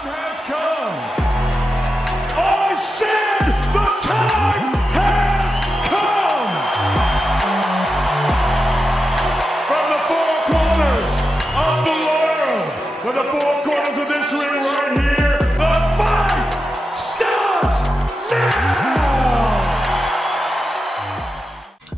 has come. I said the time has come. From the four corners of the world, from the four corners of this ring right here, the fight starts now.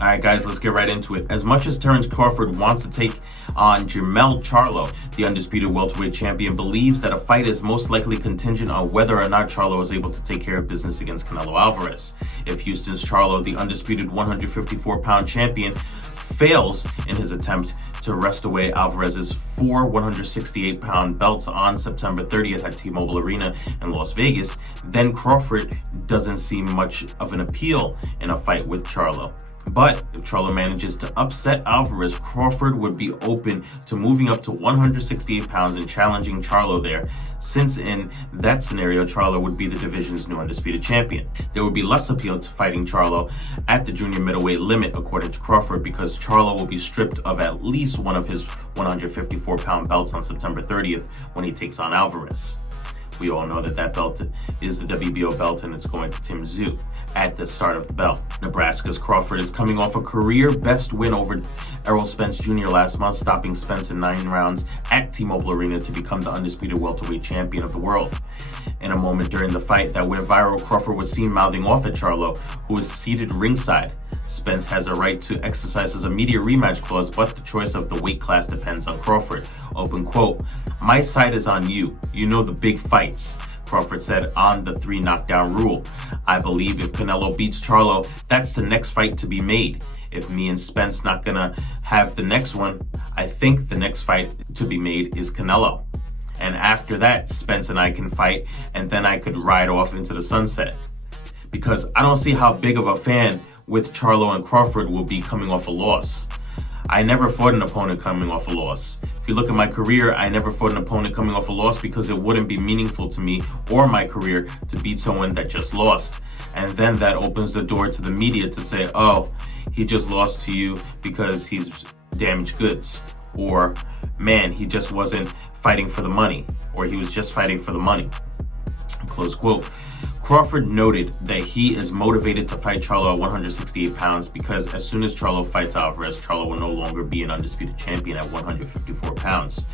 All right, guys, let's get right into it. As much as Terence Crawford wants to take on Jermell Charlo, the undisputed welterweight champion believes that a fight is most likely contingent on whether or not Charlo is able to take care of business against Canelo Alvarez. If Houston's Charlo, the undisputed 154-pound champion, fails in his attempt to wrest away Alvarez's four 168-pound belts on September 30th at T-Mobile Arena in Las Vegas, then Crawford doesn't see much of an appeal in a fight with Charlo. But if Charlo manages to upset Alvarez, Crawford would be open to moving up to 168 pounds and challenging Charlo there, since in that scenario, Charlo would be the division's new undisputed champion. There would be less appeal to fighting Charlo at the junior middleweight limit, according to Crawford, because Charlo will be stripped of at least one of his 154-pound belts on September 30th when he takes on Alvarez. We all know that that belt is the WBO belt, and it's going to Tim Tszyu at the start of the belt. Nebraska's Crawford is coming off a career best win over Errol Spence Jr. last month, stopping Spence in 9 rounds at T-Mobile Arena to become the undisputed welterweight champion of the world. In a moment during the fight that went viral, Crawford was seen mouthing off at Charlo, who was seated ringside. Spence has a right to exercise his immediate rematch clause, but the choice of the weight class depends on Crawford. Open quote, "My side is on you. You know the big fights," Crawford said on the 3 knockdown rule. "I believe if Canelo beats Charlo, that's the next fight to be made. If me and Spence not gonna have the next one, I think the next fight to be made is Canelo. And after that, Spence and I can fight, and then I could ride off into the sunset. Because I don't see how big of a fan with Charlo and Crawford will be coming off a loss. I never fought an opponent coming off a loss. If you look at my career, I never fought an opponent coming off a loss because it wouldn't be meaningful to me or my career to beat someone that just lost. And then that opens the door to the media to say, oh, he just lost to you because he's damaged goods. Or, man, he just wasn't fighting for the money. Or he was just fighting for the money." Close quote. Crawford noted that he is motivated to fight Charlo at 168 pounds because as soon as Charlo fights Alvarez, Charlo will no longer be an undisputed champion at 154 pounds.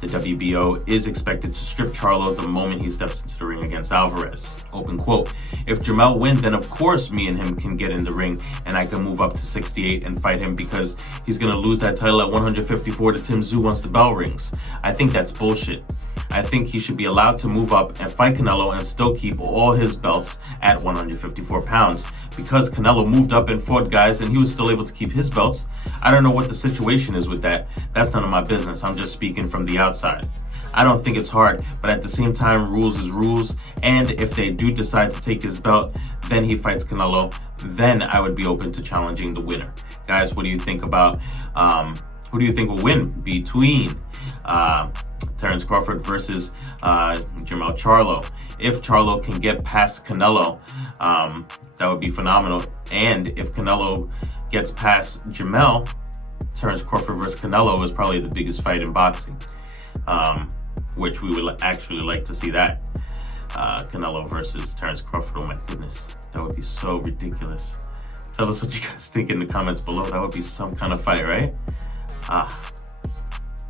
The WBO is expected to strip Charlo the moment he steps into the ring against Alvarez. Open quote, "If Jermell wins, then of course me and him can get in the ring and I can move up to 68 and fight him because he's going to lose that title at 154 to Tim Tszyu once the bell rings. I think that's bullshit. I think he should be allowed to move up and fight Canelo and still keep all his belts at 154 pounds. Because Canelo moved up and fought guys and he was still able to keep his belts, I don't know what the situation is with that. That's none of my business. I'm just speaking from the outside. I don't think it's hard, but at the same time, rules is rules. And if they do decide to take his belt, then he fights Canelo, then I would be open to challenging the winner." Guys, what do you think about, who do you think will win between Terence Crawford versus Jermell Charlo? If Charlo can get past Canelo, that would be phenomenal. And if Canelo gets past Jermell, Terence Crawford versus Canelo is probably the biggest fight in boxing, which we would actually like to see that. Canelo versus Terence Crawford, oh my goodness, that would be so ridiculous. Tell us what you guys think in the comments below. That would be some kind of fight, right?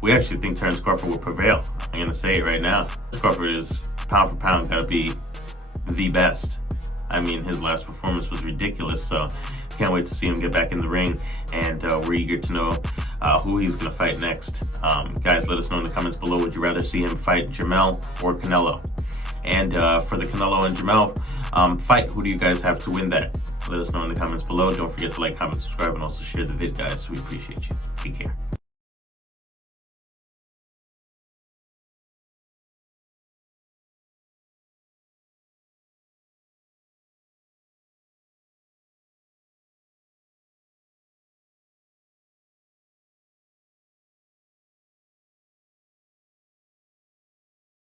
We actually think Terence Crawford will prevail. I'm going to say it right now. Crawford is, pound for pound, got to be the best. I mean, his last performance was ridiculous, so can't wait to see him get back in the ring, and we're eager to know who he's going to fight next. Guys, let us know in the comments below, would you rather see him fight Jermell or Canelo? And for the Canelo and Jermell fight, who do you guys have to win that? Let us know in the comments below. Don't forget to like, comment, subscribe, and also share the vid, guys. We appreciate you. Take care.